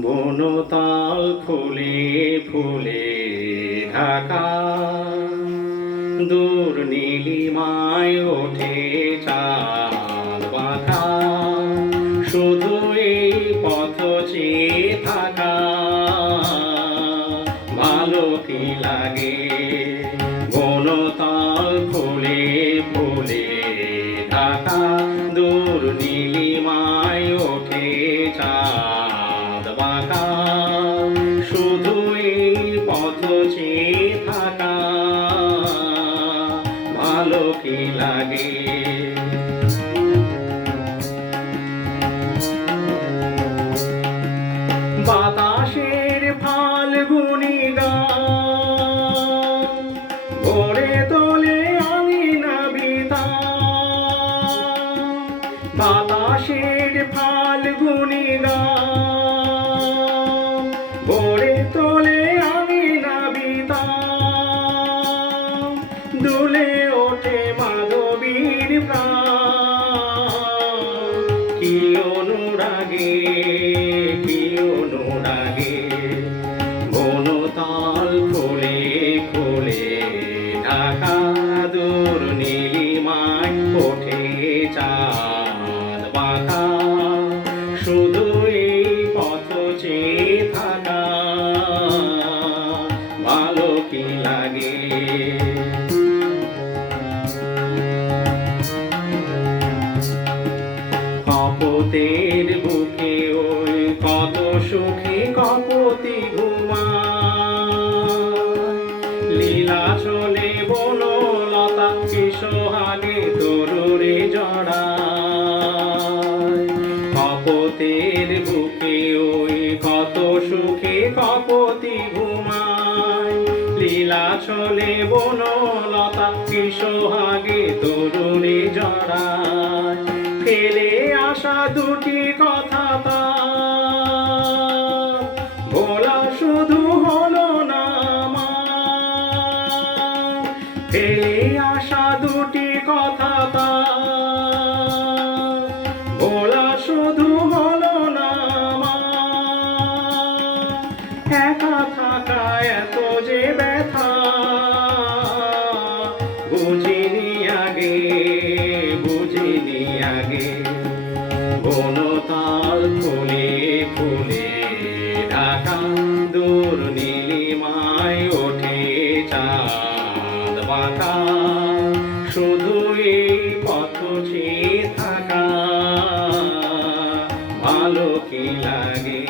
বনতাল ফুলে ফুলে ঢাকা, দূর নীলিমায় ওঠে চাঁদ বাঁকা। শুধু এই পথ চেয়ে থাকা, ভালো কি লাগে। বনতাল ফুলে ফুলে ঢাকা, দূর নীলিমায় ওঠে চাঁদ বাঁকা। শুধু এই পথ চেয়ে থাকা, ভালো কি লাগে। বাতাসের ফাল্গুনি গান ভরে তোলে আঙিনা বিতান। বাতাসের ফাল্গুনি গান ভরে তোলে আঙিনা বিতান। দুলে ওঠে মাধবীর প্রাণ, কি অনুরাগে কি অনুরাগে। বনতাল ফুলে ফুলে ঢাকা, দূর নীলিমায় ওঠে চাঁদ বাঁকা। শুধু এই পথ চেয়ে থাকা, ভালো কি লাগে। কপোতের বুকে ওই কত সুখী কপতি ঘুমায়। লীলা চলে বনলতা কি সোহাগে তরুরে জড়ায়। কপোতের বুকে ওই কত সুখী কপতি ঘুমায়। লীলা চলে বনলতা কি সোহাগে তরুরে জড়ায়। ফেলে আসা দুটি কথা তার ভোলা শুধু হলো না আমার। ফেলে আসা দুটি কথা তার ভোলা শুধু হলো না আমার। একা থাকা এত যে ব্যথা, বুঝিনি আগে বুঝিনি আগে। বনতাল ফুলে ফুলে ঢাকা, দূর নীলিমায় ওঠে চাঁদ বাঁকা। শুধু এই পথ চেয়ে থাকা, ভালো কি লাগে।